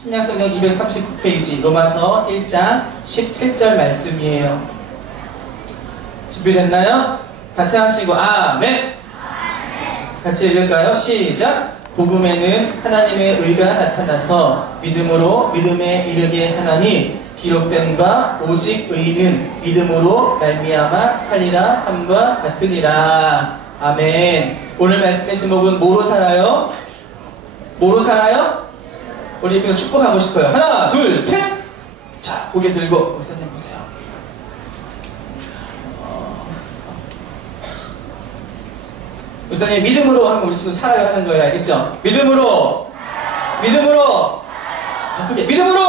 신약성경 239페이지 로마서 1장 17절 말씀이에요. 준비됐나요? 같이 하시고 아멘! 같이 읽을까요? 시작! 복음에는 하나님의 의가 나타나서 믿음으로 믿음에 이르게 하나니 기록된 바 오직 의인은 믿음으로 말미암아 살리라 함과 같으니라. 아멘. 오늘 말씀의 제목은 뭐로 살아요? 뭐로 살아요? 우리 그냥 축복하고 싶어요. 하나, 둘, 셋! 자, 고개 들고 목사님 보세요. 목사님 믿음으로 하면 우리 친구 살아요 하는 거예요. 알겠죠? 믿음으로! 믿음으로! 더 크게 믿음으로!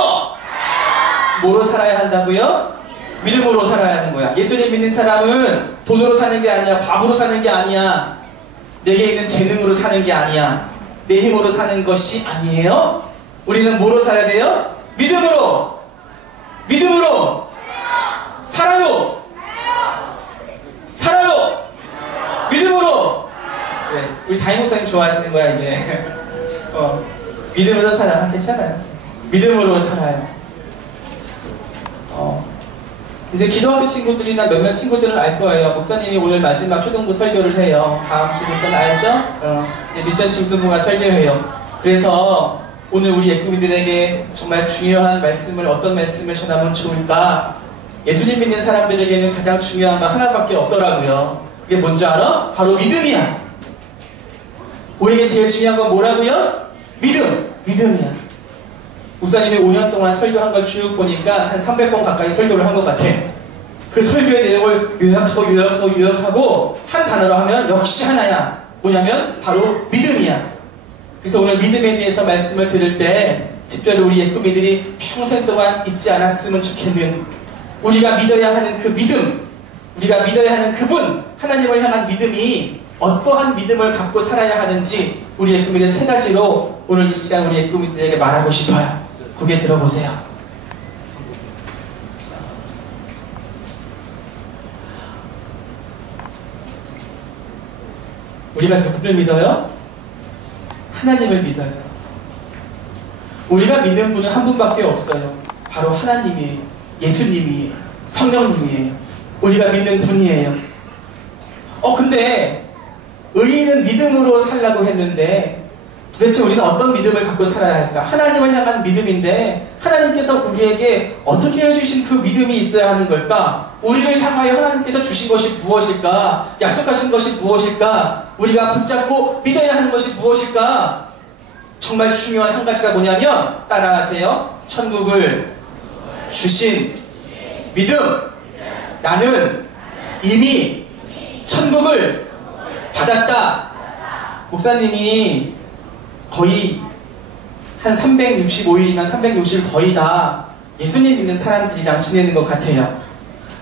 뭐로 살아야 한다고요? 믿음으로 살아야 하는 거야. 예수님 믿는 사람은 돈으로 사는 게 아니야. 밥으로 사는 게 아니야. 내게 있는 재능으로 사는 게 아니야. 내 힘으로 사는 것이 아니에요. 우리는 뭐로 살아야 돼요? 믿음으로! 믿음으로! 살아요! 살아요! 믿음으로! 네, 우리 다임 목사님 좋아하시는 거야 이게. 믿음으로 살아. 괜찮아요. 믿음으로 살아요. 이제 기도학교 친구들이나 몇몇 친구들은 알 거예요. 목사님이 오늘 마지막 초등부 설교를 해요. 다음 주부터는 알죠? 이제 미션 중등부가 설교해요. 그래서 오늘 우리 예꾸미들에게 정말 중요한 말씀을 어떤 말씀을 전하면 좋을까? 예수님 믿는 사람들에게는 가장 중요한 거 하나밖에 없더라고요. 그게 뭔지 알아? 바로 믿음이야. 우리에게 제일 중요한 건 뭐라고요? 믿음이야. 목사님이 5년 동안 설교한 걸 쭉 보니까 한 300번 가까이 설교를 한 것 같아. 그 설교의 내용을 요약하고 한 단어로 하면 역시 하나야. 뭐냐면 바로 믿음이야. 그래서 오늘 믿음에 대해서 말씀을 들을 때 특별히 우리 예꾸미들이 평생 동안 잊지 않았으면 좋겠는 우리가 믿어야 하는 그 믿음, 우리가 믿어야 하는 그분, 하나님을 향한 믿음이 어떠한 믿음을 갖고 살아야 하는지 우리 예꾸미들 세 가지로 오늘 이 시간 우리 예꾸미들에게 말하고 싶어요. 고개 들어보세요. 우리가 누구를 믿어요? 하나님을 믿어요. 우리가 믿는 분은 한 분밖에 없어요. 바로 하나님이에요. 예수님이에요. 성령님이에요. 우리가 믿는 분이에요. 근데 의인은 믿음으로 살라고 했는데 도대체 우리는 어떤 믿음을 갖고 살아야 할까? 하나님을 향한 믿음인데 하나님께서 우리에게 어떻게 해주신 그 믿음이 있어야 하는 걸까? 우리를 향하여 하나님께서 주신 것이 무엇일까? 약속하신 것이 무엇일까? 우리가 붙잡고 믿어야 하는 것이 무엇일까? 정말 중요한 한 가지가 뭐냐면 따라하세요. 천국을 주신 믿음. 나는 이미 천국을 받았다. 목사님이 거의 한 365일이나 360일 거의 다 예수님 믿는 사람들이랑 지내는 것 같아요.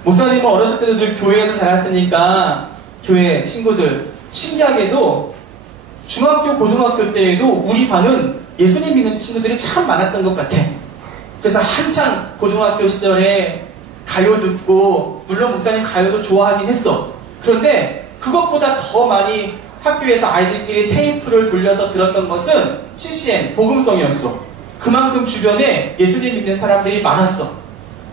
목사님은 어렸을 때도 늘 교회에서 자랐으니까 교회 친구들, 신기하게도 중학교, 고등학교 때에도 우리 반은 예수님 믿는 친구들이 참 많았던 것 같아. 그래서 한창 고등학교 시절에 가요 듣고, 물론 목사님 가요도 좋아하긴 했어. 그런데 그것보다 더 많이 학교에서 아이들끼리 테이프를 돌려서 들었던 것은 CCM, 복음성이었어. 그만큼 주변에 예수님 믿는 사람들이 많았어.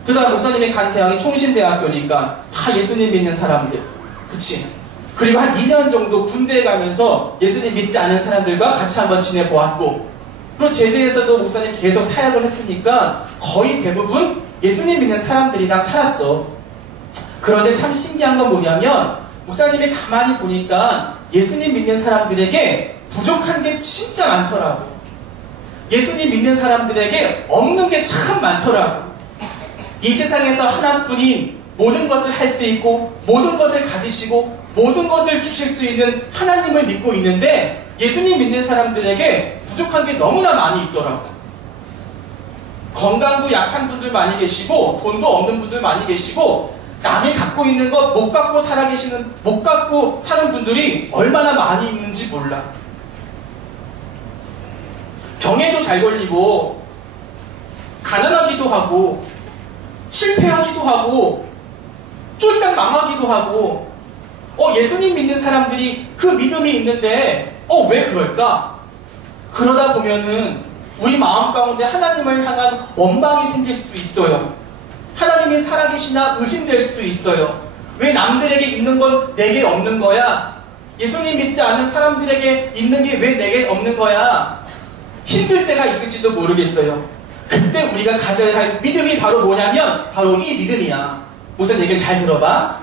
그다음 목사님이 간 대학이 총신대학교니까 다 예수님 믿는 사람들. 그치? 그리고 한 2년 정도 군대에 가면서 예수님 믿지 않은 사람들과 같이 한번 지내보았고, 그리고 제대에서도 목사님 계속 사역을 했으니까 거의 대부분 예수님 믿는 사람들이랑 살았어. 그런데 참 신기한 건 뭐냐면 목사님이 가만히 보니까 예수님 믿는 사람들에게 부족한 게 진짜 많더라고. 예수님 믿는 사람들에게 없는 게 참 많더라고. 이 세상에서 하나뿐인 모든 것을 할 수 있고 모든 것을 가지시고 모든 것을 주실 수 있는 하나님을 믿고 있는데 예수님 믿는 사람들에게 부족한 게 너무나 많이 있더라고. 건강도 약한 분들 많이 계시고 돈도 없는 분들 많이 계시고 남이 갖고 있는 것 못 갖고 못 갖고 사는 분들이 얼마나 많이 있는지 몰라. 병에도 잘 걸리고 가난하기도 하고 실패하기도 하고 쫄딱 망하기도 하고 예수님 믿는 사람들이 그 믿음이 있는데 왜 그럴까? 그러다 보면은 우리 마음 가운데 하나님을 향한 원망이 생길 수도 있어요. 하나님이 살아계시나 의심될 수도 있어요. 왜 남들에게 있는 건 내게 없는 거야? 예수님 믿지 않는 사람들에게 있는 게 왜 내게 없는 거야? 힘들 때가 있을지도 모르겠어요. 그때 우리가 가져야 할 믿음이 바로 뭐냐면 바로 이 믿음이야. 목사님 얘기를 잘 들어봐.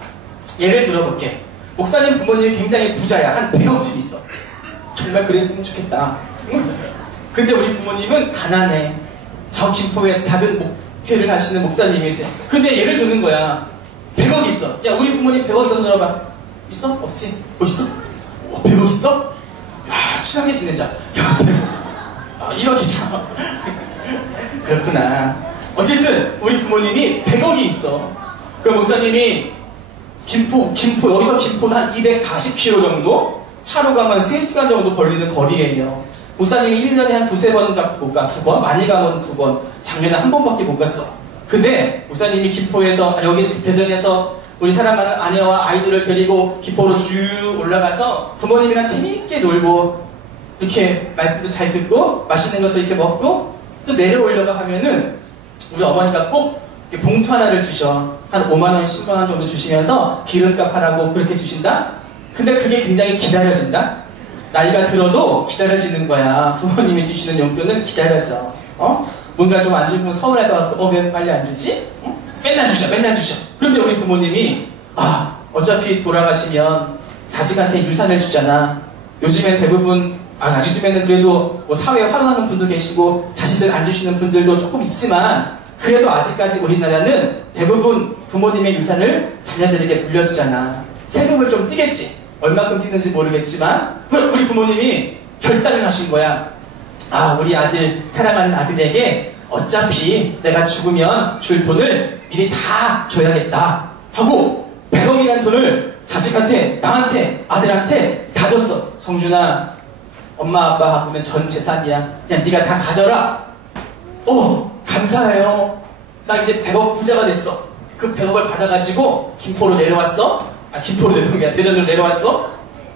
예를 들어볼게. 목사님 부모님이 굉장히 부자야. 한 100억쯤 있어. 정말 그랬으면 좋겠다. 근데 우리 부모님은 가난해. 저 김포에서 작은 목회를 하시는 목사님이세요. 근데 예를 드는 거야. 100억 있어. 야, 우리 부모님 100억 있어 들어봐. 있어? 없지? 뭐 있어? 100억 있어? 야, 친하게 지내자. 야, 100억. 1억 있어. 그렇구나. 어쨌든 우리 부모님이 100억이 있어. 그 목사님이 김포 여기서 김포는 한 240km 정도? 차로 가면 3시간 정도 걸리는 거리예요. 목사님이 1년에 한 2-3번 못 가. 2번? 많이 가면 2번. 작년에 1번밖에 못 갔어. 근데 목사님이 김포에서 여기서 대전에서 우리 사랑 많은 아내와 아이들을 데리고 김포로 쭉 올라가서 부모님이랑 재미있게 놀고 이렇게 말씀도 잘 듣고 맛있는 것도 이렇게 먹고 또 내려오려고 하면은 우리 어머니가 꼭 봉투 하나를 주셔. 한 5만원, 10만원 정도 주시면서 기름값 하라고 그렇게 주신다? 근데 그게 굉장히 기다려진다? 나이가 들어도 기다려지는 거야. 부모님이 주시는 용돈은 기다려져. 뭔가 좀 안 주면 서운할 것 같고, 왜 빨리 안 주지? 맨날 주셔. 그런데 우리 부모님이, 어차피 돌아가시면 자식한테 유산을 주잖아. 요즘엔 대부분, 요즘에는 그래도 뭐 사회에 활용하는 분도 계시고, 자식들 안 주시는 분들도 조금 있지만, 그래도 아직까지 우리나라는 대부분 부모님의 유산을 자녀들에게 물려주잖아. 세금을 좀 떼겠지. 얼마큼 떼는지 모르겠지만, 우리 부모님이 결단을 하신 거야. 우리 아들, 사랑하는 아들에게 어차피 내가 죽으면 줄 돈을 미리 다 줘야겠다 하고 100억이라는 돈을 자식한테, 나한테, 아들한테 다 줬어. 성준아, 엄마 아빠하고는 전 재산이야. 그냥 네가 다 가져라. 감사해요. 나 이제 100억 부자가 됐어. 그 100억을 받아가지고 김포로 내려왔어. 김포로 내려온 게 아니라 대전으로 내려왔어.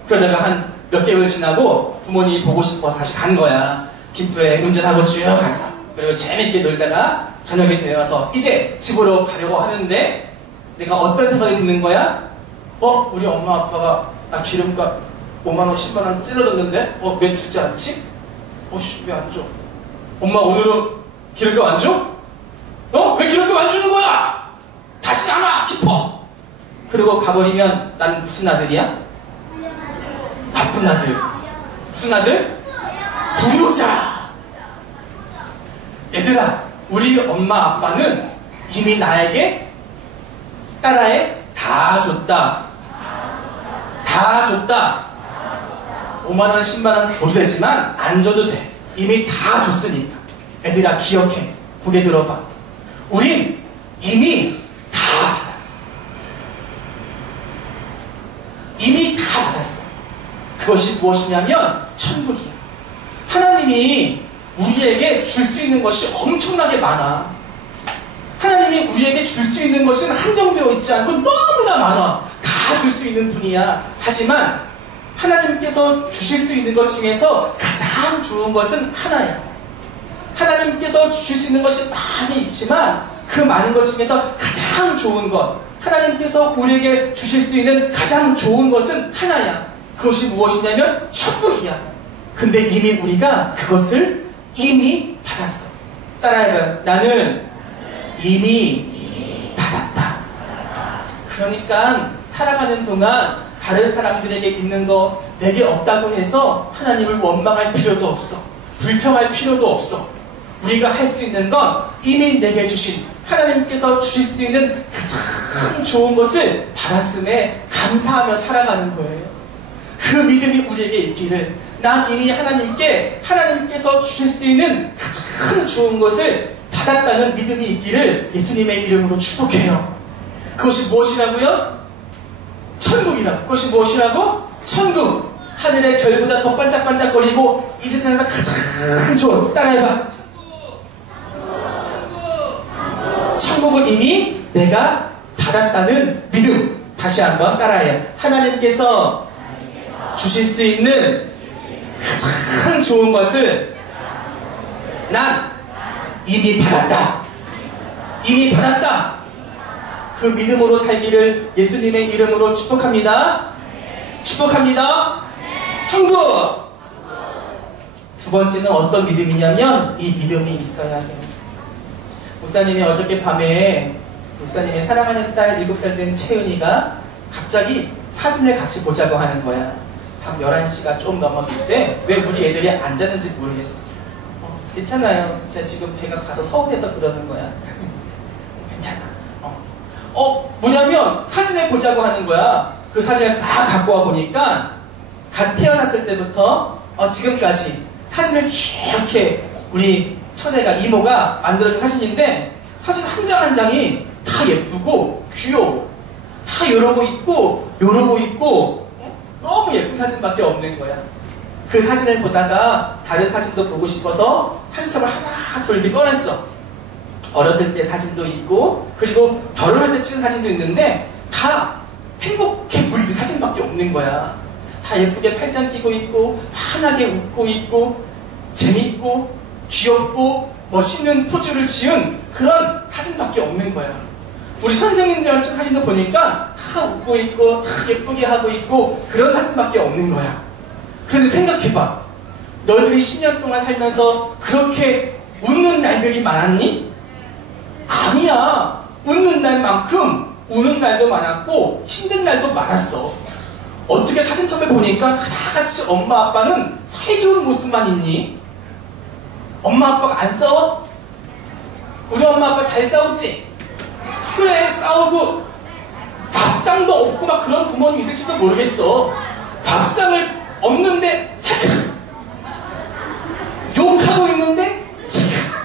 그러다가 한 몇 개월 지나고 부모님이 보고 싶어서 다시 간 거야. 김포에 운전하고 쭉 갔어. 그리고 재밌게 놀다가 저녁이 되어서 이제 집으로 가려고 하는데 내가 어떤 생각이 드는 거야? 우리 엄마 아빠가 나 기름값 5만원, 10만원 찔러줬는데 왜 주지 않지? 왜 안 줘? 엄마 오늘은 기름값 안 줘? 왜 기름값 안 주는 거야? 다시 안 와! 김포! 그리고 가버리면 난 무슨 아들이야? 나쁜 아들. 무슨 아들? 불효자. 얘들아, 우리 엄마 아빠는 이미 나에게 딸아에 다 줬다. 5만원, 10만원 줘도 되지만 안 줘도 돼. 이미 다 줬으니까. 애들아, 기억해. 고개 들어봐. 우린 이미 다 받았어. 이미 다 받았어. 그것이 무엇이냐면 천국이야. 하나님이 우리에게 줄 수 있는 것이 엄청나게 많아. 하나님이 우리에게 줄 수 있는 것은 한정되어 있지 않고 너무나 많아. 다 줄 수 있는 분이야. 하지만 하나님께서 주실 수 있는 것 중에서 가장 좋은 것은 하나야. 하나님께서 주실 수 있는 것이 많이 있지만 그 많은 것 중에서 가장 좋은 것, 하나님께서 우리에게 주실 수 있는 가장 좋은 것은 하나야. 그것이 무엇이냐면 천국이야. 근데 이미 우리가 그것을 이미 받았어. 따라해봐요. 나는 이미 받았다. 그러니까 살아가는 동안 다른 사람들에게 있는 거 내게 없다고 해서 하나님을 원망할 필요도 없어. 불평할 필요도 없어. 우리가 할 수 있는 건 이미 내게 주신 하나님께서 주실 수 있는 가장 좋은 것을 받았음에 감사하며 살아가는 거예요. 그 믿음이 우리에게 있기를, 난 이미 하나님께서 주실 수 있는 가장 좋은 것을 받았다는 믿음이 있기를 예수님의 이름으로 축복해요. 그것이 무엇이라고요? 천국이라고. 그것이 무엇이라고? 천국. 하늘의 별보다 더 반짝반짝거리고 이 세상에서 가장 좋은, 따라해봐. 천국을 이미 내가 받았다는 믿음. 다시 한번 따라해요. 하나님께서 주실 수 있는 가장 좋은 것을 난 이미 받았다. 이미 받았다. 그 믿음으로 살기를 예수님의 이름으로 축복합니다. 축복합니다. 천국! 두 번째는 어떤 믿음이냐면 이 믿음이 있어야 돼요. 목사님이 어저께 밤에 목사님의 사랑하는 딸 7살 된 채은이가 갑자기 사진을 같이 보자고 하는 거야. 밤 11시가 좀 넘었을 때 왜 우리 애들이 안 자는지 모르겠어. 괜찮아요. 제가 가서 서울에서 그러는 거야. 괜찮아. 뭐냐면 사진을 보자고 하는 거야. 그 사진을 다 갖고 와 보니까 갓 태어났을 때부터 지금까지 사진을 이렇게 우리 처제가 이모가 만들어준 사진인데 사진 한 장 한 장이 다 예쁘고 귀여워. 다 이러고 있고 너무 예쁜 사진밖에 없는 거야. 그 사진을 보다가 다른 사진도 보고 싶어서 사진첩을 하나 둘 이렇게 꺼냈어. 어렸을 때 사진도 있고 그리고 결혼할 때 찍은 사진도 있는데 다 행복해 보이는 사진밖에 없는 거야. 다 예쁘게 팔짱 끼고 있고 환하게 웃고 있고 재밌고 귀엽고 멋있는 포즈를 지은 그런 사진밖에 없는 거야. 우리 선생님들 찍은 사진도 보니까 다 웃고 있고 다 예쁘게 하고 있고 그런 사진밖에 없는 거야. 그런데 생각해봐. 너희들이 10년 동안 살면서 그렇게 웃는 날들이 많았니? 아니야. 웃는 날만큼 우는 날도 많았고 힘든 날도 많았어. 어떻게 사진첩을 보니까 하나같이 엄마 아빠는 사이좋은 모습만 있니? 엄마 아빠가 안 싸워? 우리 엄마 아빠 잘 싸우지? 그래, 싸우고 밥상도 없고 막 그런 부모님 있을지도 모르겠어. 밥상을 없는데 착각 욕하고 있는데 착각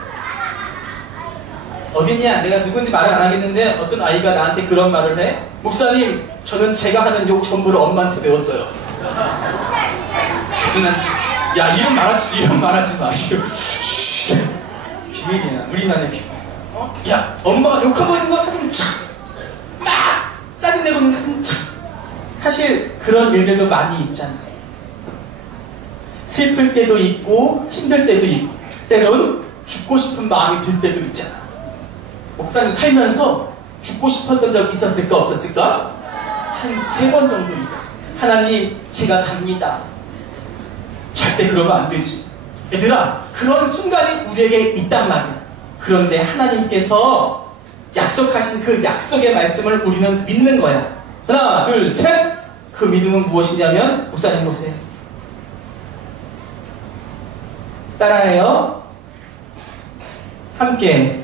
어딨냐? 내가 누군지 말을 안 하겠는데 어떤 아이가 나한테 그런 말을 해. 목사님, 저는 제가 하는 욕 전부를 엄마한테 배웠어요. 야, 이름 말하지 마. 비밀이야. 우리만의 비밀. 야, 엄마가 욕하고 있는 거 사진 착! 막! 짜증내고 있는 사진 착! 사실 그런 일들도 많이 있잖아. 슬플 때도 있고 힘들 때도 있고 때론 죽고 싶은 마음이 들 때도 있잖아. 목사님 살면서 죽고 싶었던 적 있었을까 없었을까? 한 3번 정도 있었어. 하나님, 제가 갑니다. 절대 그러면 안 되지. 얘들아, 그런 순간이 우리에게 있단 말이야. 그런데 하나님께서 약속하신 그 약속의 말씀을 우리는 믿는 거야. 하나, 둘, 셋! 그 믿음은 무엇이냐면 목사님 보세요. 따라해요. 함께.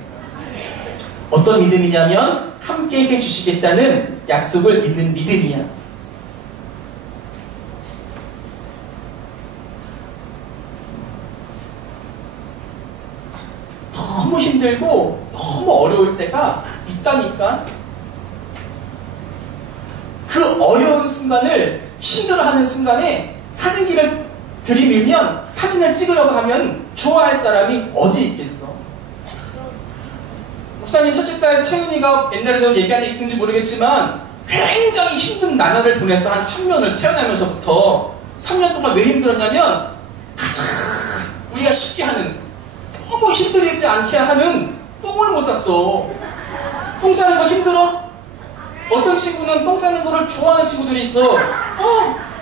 어떤 믿음이냐면 함께 해주시겠다는 약속을 믿는 믿음이야. 너무 힘들고 너무 어려울 때가 있다니까. 그 어려운 순간을, 힘들어하는 순간에 사진기를 들이밀면 사진을 찍으려고 하면 좋아할 사람이 어디 있겠어? 목사님 첫째 딸 채은이가 옛날에도 얘기한 게 있는지 모르겠지만 굉장히 힘든 나날을 보냈어. 한 3년을 태어나면서부터 3년 동안 왜 힘들었냐면 가장 우리가 쉽게 하는, 너무 힘들지 않게 하는 똥을 못 쌌어. 똥 싸는 거 힘들어? 어떤 친구는 똥 싸는 거를 좋아하는 친구들이 있어.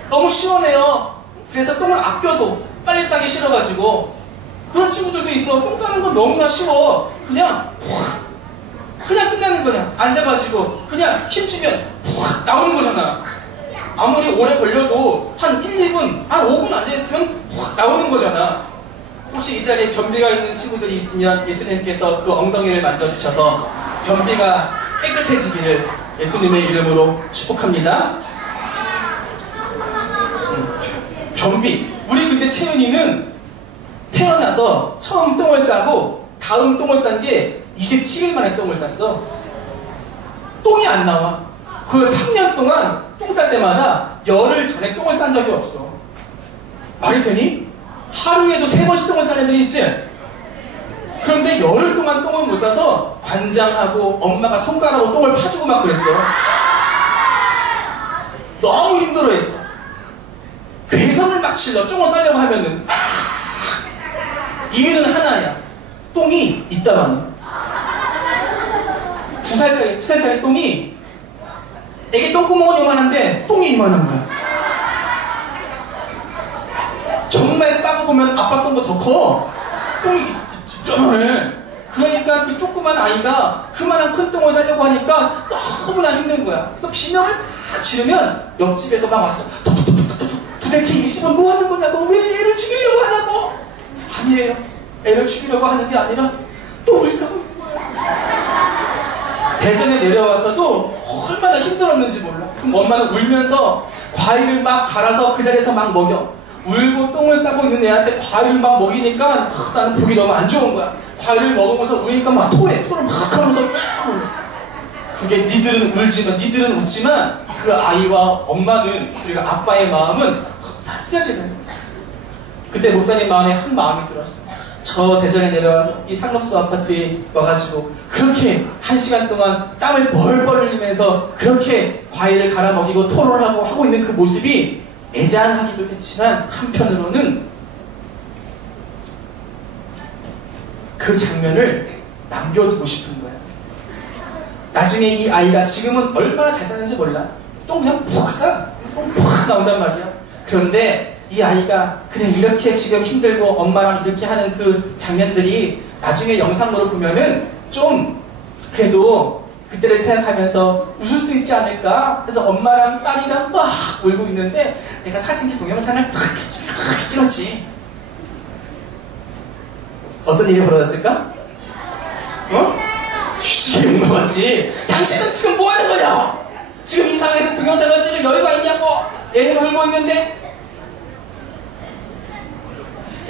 너무 시원해요. 그래서 똥을 아껴도 빨리 싸기 싫어가지고. 그런 친구들도 있어. 똥 싸는 건 너무나 쉬워. 그냥 끝나는 거냐. 앉아가지고 그냥 힘주면 나오는 거잖아. 아무리 오래 걸려도 한 1, 2분, 한 5분 앉아있으면 나오는 거잖아. 혹시 이 자리에 변비가 있는 친구들이 있으면 예수님께서 그 엉덩이를 만져주셔서 변비가 깨끗해지기를 예수님의 이름으로 축복합니다. 변비. 우리 근데 채은이는 태어나서 처음 똥을 싸고 다음 똥을 싼 게 27일 만에 똥을 쌌어. 똥이 안 나와. 그 3년 동안 똥 쌀 때마다 열흘 전에 똥을 싼 적이 없어. 말이 되니? 하루에도 3번씩 똥을 싸는 애들이 있지? 그런데 열흘 동안 똥을 못 싸서 관장하고 엄마가 손가락으로 똥을 파주고 막 그랬어. 너무 힘들어했어. 괴성을 막 질러 똥을 싸려고 하면은. 이 일은 하나야. 똥이 있다만 2살짜리 똥이 애기 똥구멍은 요만한데 똥이 이만한 거야. 정말 싸고 보면 아빠 똥보다 더 커. 똥이 있잖아. 그러니까 그 조그만 아이가 그만한 큰 똥을 싸려고 하니까 너무나 힘든 거야. 그래서 비명을 딱 지르면 옆집에서 막 왔어. 도대체 이 집은 뭐 하는 거냐고, 왜 애를 죽이려고 하냐고. 아니에요, 애를 죽이려고 하는 게 아니라 똥을 싸고 있는 거야. 대전에 내려와서도 얼마나 힘들었는지 몰라. 그럼 엄마는 울면서 과일을 막 갈아서 그 자리에서 막 먹여. 울고 똥을 싸고 있는 애한테 과일을 막 먹이니까 나는 보기 너무 안 좋은 거야. 과일을 먹으면서 우니까 막 토를 막 하면서 그게 니들은 웃지만 그 아이와 엄마는, 그리고 아빠의 마음은 다 찢어지는. 그때 목사님 마음에 한 마음이 들었어. 저 대전에 내려와서 이 상록수 아파트에 와가지고 그렇게 1시간 동안 땀을 벌벌 흘리면서 그렇게 과일을 갈아 먹이고 토를 하고 있는 그 모습이 애잔하기도 했지만 한편으로는 그 장면을 남겨두고 싶은 거야. 나중에 이 아이가 지금은 얼마나 잘 사는지 몰라. 또 그냥 푹 사. 푹 나온단 말이야. 그런데 이 아이가 그래 이렇게 지금 힘들고 엄마랑 이렇게 하는 그 장면들이 나중에 영상으로 보면은 좀 그래도 그때를 생각하면서 웃을 수 있지 않을까? 그래서 엄마랑 딸이랑 막 울고 있는데 내가 사진기 동영상을 딱 찍었지. 어떤 일이 벌어졌을까? 뒤지게 운 것 같지? 당신은 지금 뭐 하는 거냐? 지금 이 상황에서 동영상을 찍을 여유가 있냐고? 애는 울고 있는데?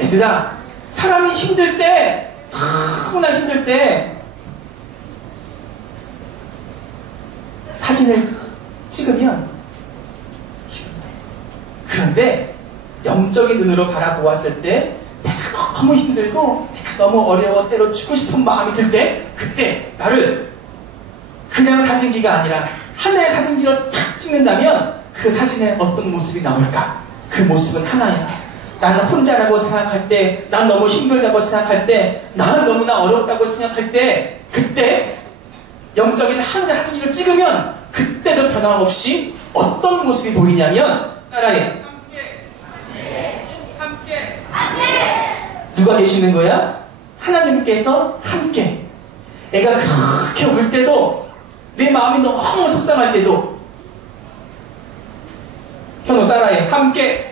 얘들아, 사람이 힘들 때, 너무나 힘들 때 사진을 찍으면 그런데 영적인 눈으로 바라보았을 때 내가 너무 힘들고 내가 너무 어려워 때로 죽고 싶은 마음이 들 때 그때 나를 그냥 사진기가 아니라 하나의 사진기로 탁 찍는다면 그 사진에 어떤 모습이 나올까? 그 모습은 하나야. 나는 혼자라고 생각할 때, 난 너무 힘들다고 생각할 때, 나는 너무나 어렵다고 생각할 때, 그때 영적인 하늘의 사진기를 찍으면 그때도 변함없이 어떤 모습이 보이냐면 따라해. 함께. 누가 계시는 거야? 하나님께서 함께. 애가 그렇게 울 때도, 내 마음이 너무 속상할 때도, 현우 따라해. 함께.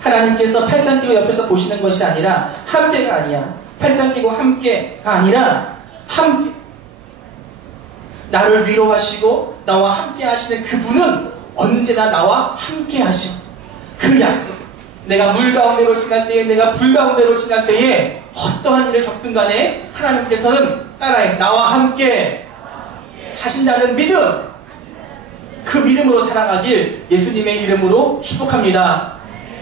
하나님께서 팔짱 끼고 옆에서 보시는 것이 아니라 함께가 아니야. 팔짱 끼고 함께가 아니라 함께. 나를 위로하시고 나와 함께 하시는 그분은 언제나 나와 함께 하셔. 그 약속. 내가 물 가운데로 지날 때에, 내가 불 가운데로 지날 때에 어떠한 일을 겪든 간에 하나님께서는 따라해. 나와 함께 하신다는 믿음. 그 믿음으로 살아가길 예수님의 이름으로 축복합니다.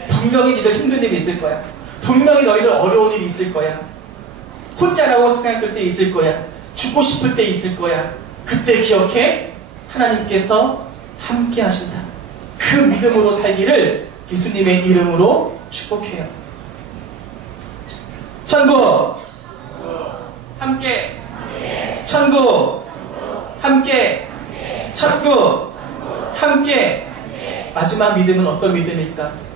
분명히 니들 힘든 일이 있을 거야. 분명히 너희들 어려운 일이 있을 거야. 혼자라고 생각할 때 있을 거야. 죽고 싶을 때 있을 거야. 그때 기억해. 하나님께서 함께 하신다. 그 믿음으로 살기를 예수님의 이름으로 축복해요. 천국 함께. 천국 함께. 천국 함께. 마지막 믿음은 어떤 믿음일까?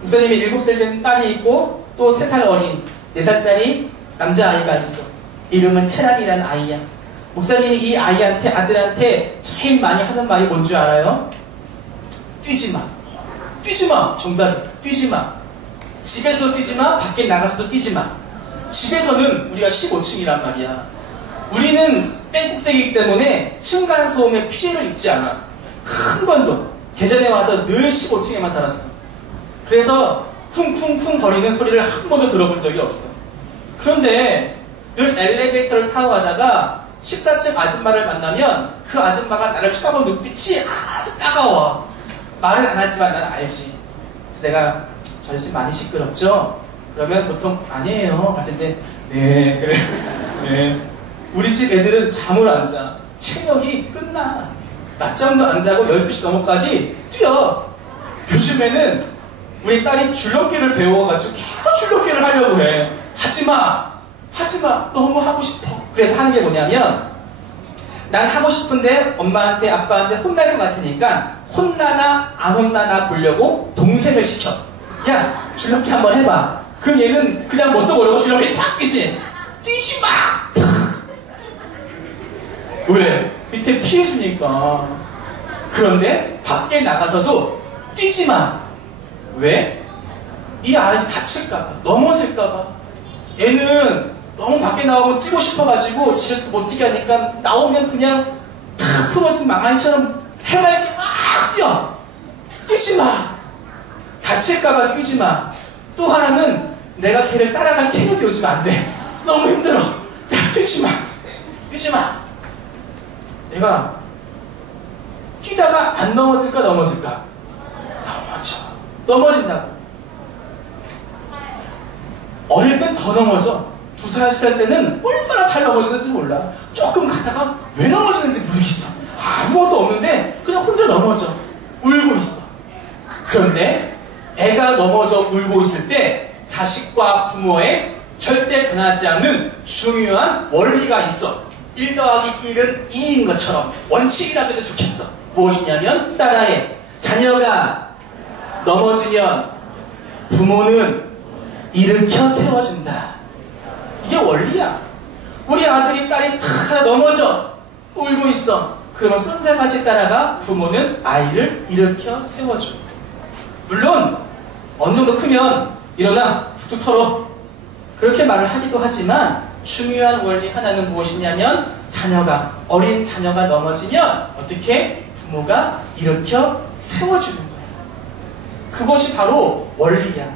목사님이 7살 된 딸이 있고 또 3살 어린 4살짜리 남자아이가 있어. 이름은 채란이라는 아이야. 목사님이 이 아이한테, 아들한테 제일 많이 하는 말이 뭔 줄 알아요? 뛰지마. 뛰지마. 정답이 뛰지마. 집에서도 뛰지마. 밖에 나가서도 뛰지마. 집에서는 우리가 15층이란 말이야. 우리는 뺑꼭대기이기 때문에 층간소음에 피해를 입지 않아. 한 번도. 대전에 와서 늘 15층에만 살았어. 그래서 쿵쿵쿵 거리는 소리를 한 번도 들어본 적이 없어. 그런데 늘 엘리베이터를 타고 가다가 14층 아줌마를 만나면 그 아줌마가 나를 쳐다보는 눈빛이 아주 따가워. 말은 안 하지만 나는 알지. 그래서 내가 저희 집 많이 시끄럽죠? 그러면 보통 아니에요 같은데 네 그래 네. 우리 집 애들은 잠을 안 자. 체력이 끝나. 낮잠도 안 자고 12시 넘어까지 뛰어. 요즘에는 우리 딸이 줄넘기를 배워가지고 계속 줄넘기를 하려고 해. 하지마, 하지마, 너무 하고 싶어. 그래서 하는 게 뭐냐면, 난 하고 싶은데 엄마한테 아빠한테 혼날 것 같으니까 혼나나 안 혼나나 보려고 동생을 시켜. 야, 줄넘기 한번 해봐. 그럼 얘는 그냥 뭣도 모르고 줄넘기 탁 뛰지. 뛰지 마! 왜? 밑에 피해주니까. 그런데 밖에 나가서도 뛰지 마. 왜? 이 아이 다칠까봐, 넘어질까봐. 얘는 너무 밖에 나오면 뛰고 싶어가지고 집에서 못 뛰게 하니까 나오면 그냥 탁 풀어진 망아지처럼 해맑게 막 뛰어. 뛰지 마. 다칠까봐 뛰지 마. 또 하나는 내가 걔를 따라갈 체력이 요즘 안 돼. 너무 힘들어. 야, 뛰지 마. 뛰지 마. 얘가 뛰다가 안 넘어질까 넘어질까? 넘어진다고. 어릴 땐 더 넘어져. 2살, 3살 때는 얼마나 잘 넘어지는지 몰라. 조금 가다가 왜 넘어지는지 모르겠어. 아무것도 없는데 그냥 혼자 넘어져. 울고 있어. 그런데 애가 넘어져 울고 있을 때 자식과 부모의 절대 변하지 않는 중요한 원리가 있어. 1 더하기 1은 2인 것처럼 원칙이라도 해도 좋겠어. 무엇이냐면 따라해. 자녀가 넘어지면 부모는 일으켜 세워준다. 이게 원리야. 우리 아들이 딸이 탁 하나 넘어져 울고 있어. 그러면 손자같이 따라가 부모는 아이를 일으켜 세워줘. 물론 어느 정도 크면 일어나 툭툭 털어 그렇게 말을 하기도 하지만 중요한 원리 하나는 무엇이냐면 어린 자녀가 넘어지면 어떻게 부모가 일으켜 세워주는 거야. 그것이 바로 원리야.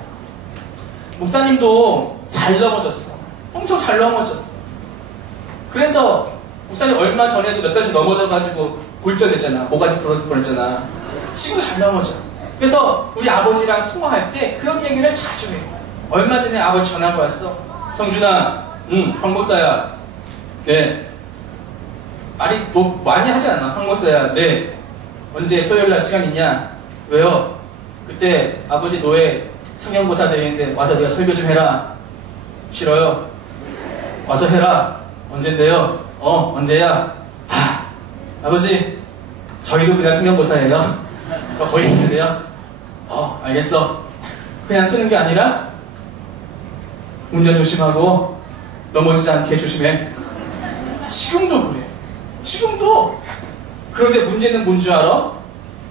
목사님도 잘 넘어졌어. 엄청 잘 넘어졌어. 그래서 목사님 얼마 전에도 몇 달씩 넘어져가지고 골절됐잖아. 모가지 부러질 뻔했잖아. 지금도 잘 넘어져. 그래서 우리 아버지랑 통화할 때 그런 얘기를 자주 해. 얼마 전에 아버지 전화가 왔어. 성준아, 황 목사야. 네. 말이 뭐 많이 하지 않아. 황 목사야. 네. 언제 토요일날 시간 있냐? 왜요? 그때 아버지 노예 성형고사 대회인데 와서 네가 설교 좀 해라. 싫어요? 와서 해라. 언젠데요? 언제야? 아버지 저희도 그냥 성형고사예요. 저 거의 했는데요. 알겠어. 그냥 끄는 게 아니라 운전 조심하고 넘어지지 않게 조심해. 지금도 그래. 지금도. 그런데 문제는 뭔 줄 알아?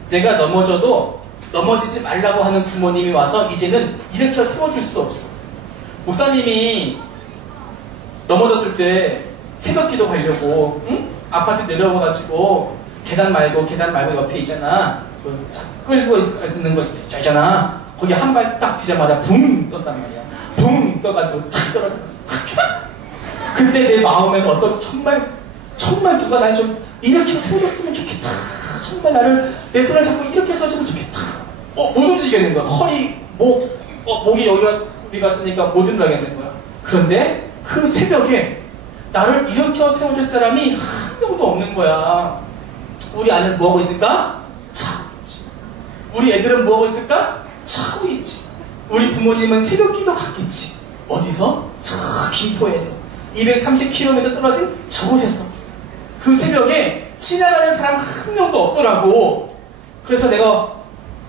내가 넘어져도 넘어지지 말라고 하는 부모님이 와서 이제는 일으켜 세워줄 수 없어. 목사님이 넘어졌을 때 새벽기도 가려고 아파트 내려와가지고 계단 말고 옆에 있잖아. 끌고 있는 거 있잖아. 거기 한 발 딱 뒤자마자 붕 떴단 말이야. 붕 떠가지고 탁 떨어져가지고 그때 내 마음에는 어떤 정말 누가 날 좀 일으켜 세워줬으면 좋겠다. 정말 나를 내 손을 잡고 이렇게 세워주면 좋겠다. 못 움직이겠는 거야. 허리, 목이 여기가 쓰니까 못 일어나겠는 거야. 그런데 그 새벽에 나를 일으켜 세워줄 사람이 한 명도 없는 거야. 우리 아내는 뭐하고 있을까? 자고 있지. 우리 애들은 뭐하고 있을까? 자고 있지. 우리 부모님은 새벽기도 갔겠지. 어디서? 저 김포에서 230km 떨어진 저곳에서 그 새벽에 지나가는 사람 한 명도 없더라고. 그래서 내가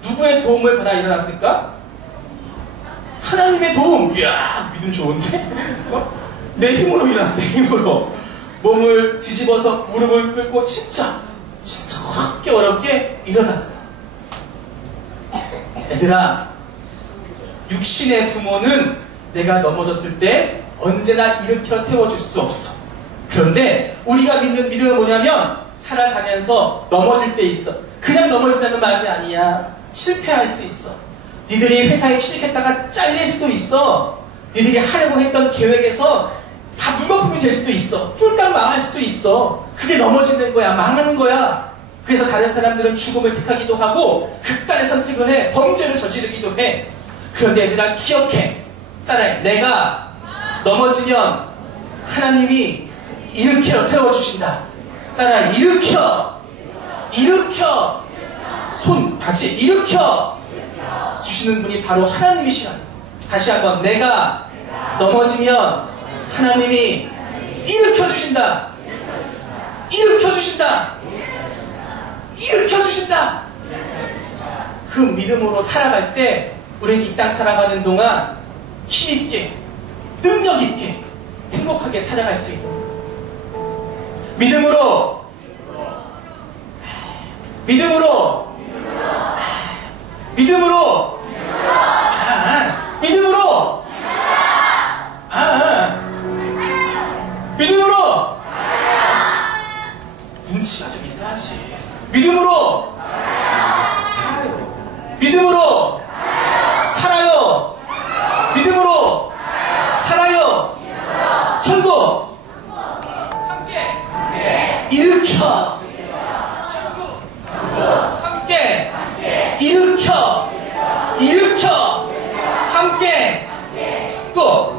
누구의 도움을 받아 일어났을까? 하나님의 도움. 이야, 믿음 좋은데? 내 힘으로 일어났어. 내 힘으로 몸을 뒤집어서 무릎을 꿇고 진짜 어렵게 일어났어. 얘들아, 육신의 부모는 내가 넘어졌을 때 언제나 일으켜 세워줄 수 없어. 그런데 우리가 믿는 믿음은 뭐냐면 살아가면서 넘어질 때 있어. 그냥 넘어진다는 말이 아니야. 실패할 수 있어. 니들이 회사에 취직했다가 잘릴 수도 있어. 니들이 하려고 했던 계획에서 다 물거품이 될 수도 있어. 쫄딱 망할 수도 있어. 그게 넘어지는 거야. 망하는 거야. 그래서 다른 사람들은 죽음을 택하기도 하고 극단의 선택을 해. 범죄를 저지르기도 해. 그런데 얘들아 기억해. 따라해. 내가 넘어지면 하나님이 일으켜 세워주신다. 따라해. 일으켜. 손 다시 일으켜 주시는 분이 바로 하나님이시라는 거예요. 다시 한번, 내가 넘어지면 하나님이 일으켜 주신다. 일으켜 주신다. 일으켜 주신다. 그 믿음으로 살아갈 때 우리는 이 땅 살아가는 동안 힘있게, 능력있게, 행복하게 살아갈 수 있는, 믿음으로 믿음으로 믿음으로 믿음으로 믿음으로 눈치가 좀 있어야지. 믿음으로 살아요. 믿음으로 살아요. 믿음으로 살아요. 천국 함께 일으켜. 천국 함께 일으켜. 일으켜. 함께 천국.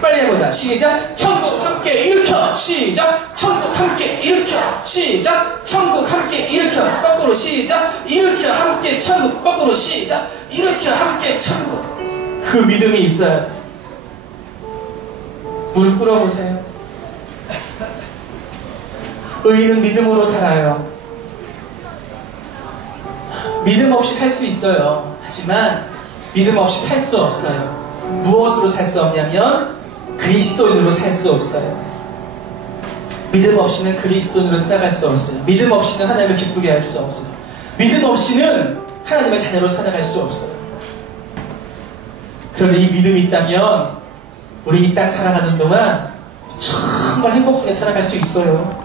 빨리 해보자. 시작. 천국 함께 일으켜. 시작. 천국 함께 일으켜. 시작. 천국 함께 일으켜. 거꾸로 시작. 일으켜. 함께 천국. 거꾸로 시작. 일으켜. 함께 천국. 그 믿음이 있어야 돼. 무릎 꿇어보세요. 의인은 믿음으로 살아요. 믿음 없이 살 수 있어요. 하지만 믿음 없이 살 수 없어요. 무엇으로 살 수 없냐면 그리스도인으로 살 수 없어요. 믿음 없이는 그리스도인으로 살아갈 수 없어요. 믿음 없이는 하나님을 기쁘게 할 수 없어요. 믿음 없이는 하나님의 자녀로 살아갈 수 없어요. 그런데 이 믿음이 있다면 우리 이 땅 살아가는 동안 정말 행복하게 살아갈 수 있어요.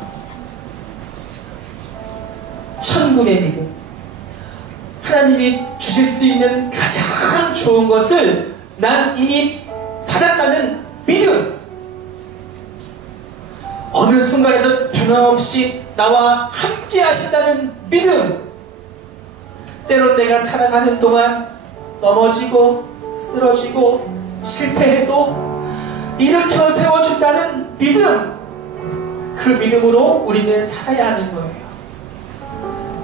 천국의 믿음. 하나님이 주실 수 있는 가장 좋은 것을 난 이미 받았다는 믿음. 어느 순간에도 변함없이 나와 함께 하신다는 믿음. 때론 내가 살아가는 동안 넘어지고 쓰러지고 실패해도 일으켜 세워준다는 믿음. 그 믿음으로 우리는 살아야 하는 거예요.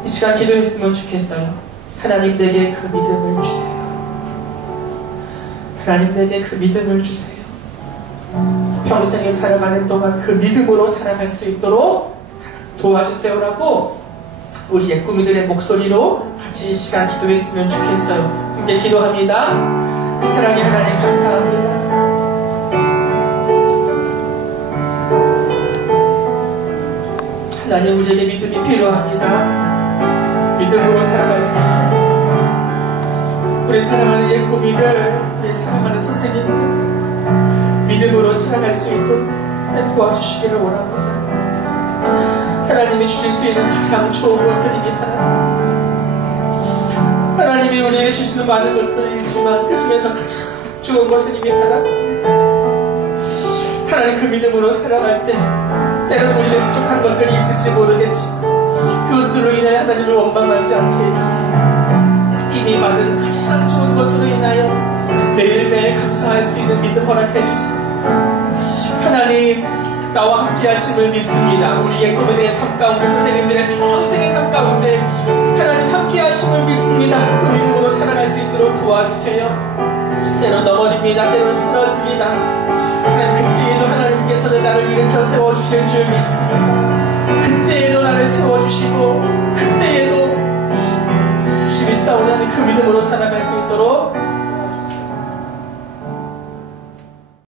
이 시간 기도했으면 좋겠어요. 하나님 내게 그 믿음을 주세요. 하나님 내게 그 믿음을 주세요. 평생에 살아가는 동안 그 믿음으로 살아갈 수 있도록 도와주세요라고 우리 예꾸미들의 목소리로 같이 이 시간 기도했으면 좋겠어요. 함께 기도합니다. 사랑의 하나님 감사합니다. 하나님 우리에게 믿음이 필요합니다. 믿음으로 살아갈 수 있는 우리 사랑하는 예꾸미들, 우리 사랑하는 선생님들, 믿음으로 살아갈 수 있도록 도와주시기를 원합니다. 하나님이 주실 수 있는 가장 좋은 것을 이미 받았습니다. 하나님이 우리에게 주시는 많은 것들이 있지만 그 중에서 가장 좋은 것을 이미 받았습니다. 하나님 그 믿음으로 살아갈 때 때로는 우리에게 부족한 것들이 있을지 모르겠지. 그것들로 인하여 하나님을 원망하지 않게 해주세요. 이미 받은 가장 좋은 것으로 인하여 매일매일 감사할 수 있는 믿음 허락해 주세요. 하나님 나와 함께 하심을 믿습니다. 우리의 꿈들의 삶 가운데, 선생님들의 평생의 삶 가운데 하나님 함께 하심을 믿습니다. 그 믿음으로 살아갈 수 있도록 도와주세요. 때론 넘어집니다. 때론 쓰러집니다. 하나님 그때에도 하나님께서는 나를 일으켜 세워주실 줄 믿습니다. 그때에도 나를 세워주시고 그때에도 주님이 싸우는 그 믿음으로 살아갈 수 있도록